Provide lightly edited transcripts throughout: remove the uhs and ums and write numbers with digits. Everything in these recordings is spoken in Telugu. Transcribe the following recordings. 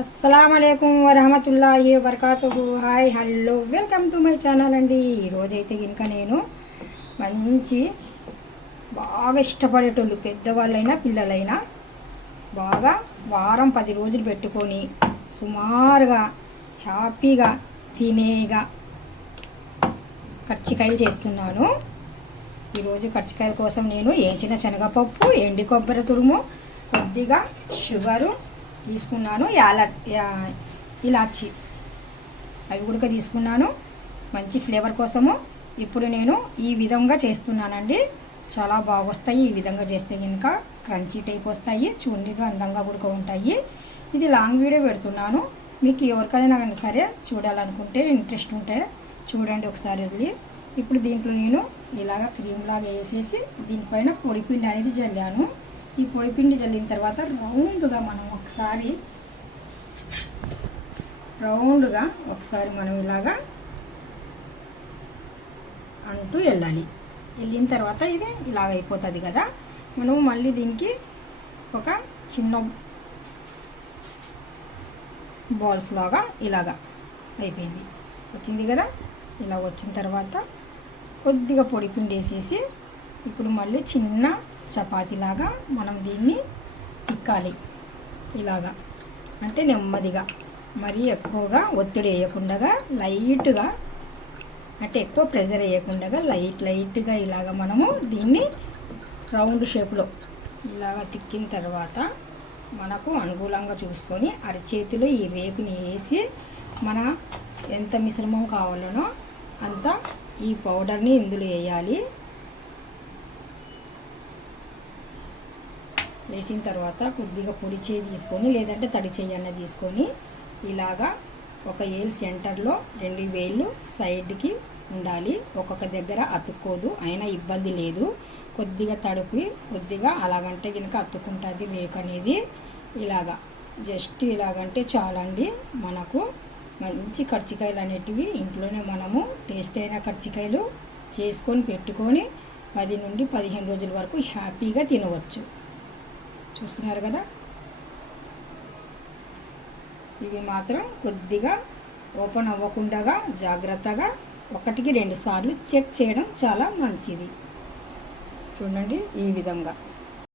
అస్సలాముఅలైకుం వరహమతుల్లాహి వబర్కాతుహు. Hi hello welcome to my channel అండి. ఈరోజైతే ఇంకా నేను మంచి బాగా ఇష్టపడేటోళ్ళు పెద్దవాళ్ళైనా పిల్లలైనా బాగా వారం 10 రోజులు పెట్టుకొని సుమారుగా హ్యాపీగా తినేగా కర్జికాయలు చేస్తున్నాను. ఈరోజు కర్జికాయల కోసం నేను ఏంచిన శనగపప్పు, ఎండి కొబ్బరి తురుము, కొద్దిగా షుగరు తీసుకున్నాను, ఇలాచి అవి కూడా తీసుకున్నాను మంచి ఫ్లేవర్ కోసము. ఇప్పుడు నేను ఈ విధంగా చేస్తున్నానండి. చాలా బాగా వస్తాయి. ఈ విధంగా చేస్తే కనుక క్రంచీ టైప్ వస్తాయి, చూడగా అందంగా కూడా ఉంటాయి. ఇది లాంగ్ వీడియో పెడుతున్నాను. మీకు ఎవరికైనా కానీ సరే చూడాలనుకుంటే ఇంట్రెస్ట్ ఉంటే చూడండి ఒకసారి వదిలి. ఇప్పుడు దీంట్లో నేను ఇలాగ క్రీమ్ లాగా వేసేసి దీనిపైన పొడిపిండి అనేది జల్లాను. ఈ పొడిపిండి జల్లిన తర్వాత రౌండ్గా మనం ఒకసారి మనం ఇలాగా అంటూ వెళ్ళాలి. వెళ్ళిన తర్వాత ఇది ఇలాగ అయిపోతుంది కదా. మనం మళ్ళీ దీనికి ఒక చిన్న బాల్స్ లాగా ఇలాగా అయిపోయింది, వచ్చింది కదా. ఇలా వచ్చిన తర్వాత కొద్దిగా పొడిపిండి వేసేసి ఇప్పుడు మళ్ళీ చిన్న చపాతీలాగా మనం దీన్ని తిక్కాలి. ఇలాగా అంటే నెమ్మదిగా, మరీ ఎక్కువగా ఒత్తిడి వేయకుండా లైట్గా, అంటే ఎక్కువ ప్రెషర్ వేయకుండా లైట్గా ఇలాగ మనము దీన్ని రౌండ్ షేప్లో ఇలాగ తిక్కిన తర్వాత మనకు అనుకూలంగా చూసుకొని అరచేతిలో ఈ రేకుని వేసి మన ఎంత మిశ్రమం కావాలనో అంత ఈ పౌడర్ని ఇందులో వేయాలి. వేసిన తర్వాత కొద్దిగా పొడి చేయి తీసుకొని లేదంటే తడి చెయ్యి అన్న తీసుకొని ఇలాగా ఒక ఏలు సెంటర్లో 2 వేళ్ళు సైడ్కి ఉండాలి. ఒక్కొక్క దగ్గర అతుక్కోదు, అయినా ఇబ్బంది లేదు. కొద్దిగా తడిపి కొద్దిగా అలాగంటే కనుక అతుక్కుంటుంది రేకు అనేది. ఇలాగా జస్ట్ ఇలాగంటే చాలండి. మనకు మంచి కర్జికాయలు అనేటివి ఇంట్లోనే మనము టేస్ట్ అయిన కర్జికాయలు చేసుకొని పెట్టుకొని 10 నుండి 15 రోజుల వరకు హ్యాపీగా తినవచ్చు. చూస్తున్నారు కదా. ఇవి మాత్రం కొద్దిగా ఓపెన్ అవ్వకుండా జాగ్రత్తగా 1కి 2 సార్లు చెక్ చేయడం చాలా మంచిది. చూడండి ఈ విధంగా.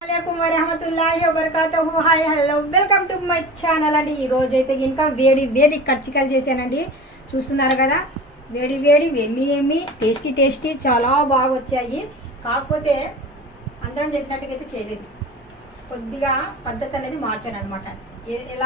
అస్సలాము వరహమతుల్లాహి వబర్కాతుహు. Hi hello welcome to my channel అండి. ఈరోజైతే ఇంకా వేడి కర్జికాయలు చేశానండి. చూస్తున్నారు కదా, వేడి ఎమ్మి టేస్టీ చాలా బాగా వచ్చాయి. కాకపోతే అందరం చేసినట్టుగా అయితే చేయలేదు, కొద్దిగా పద్ధతి అనేది మార్చాను అనమాట. ఎలా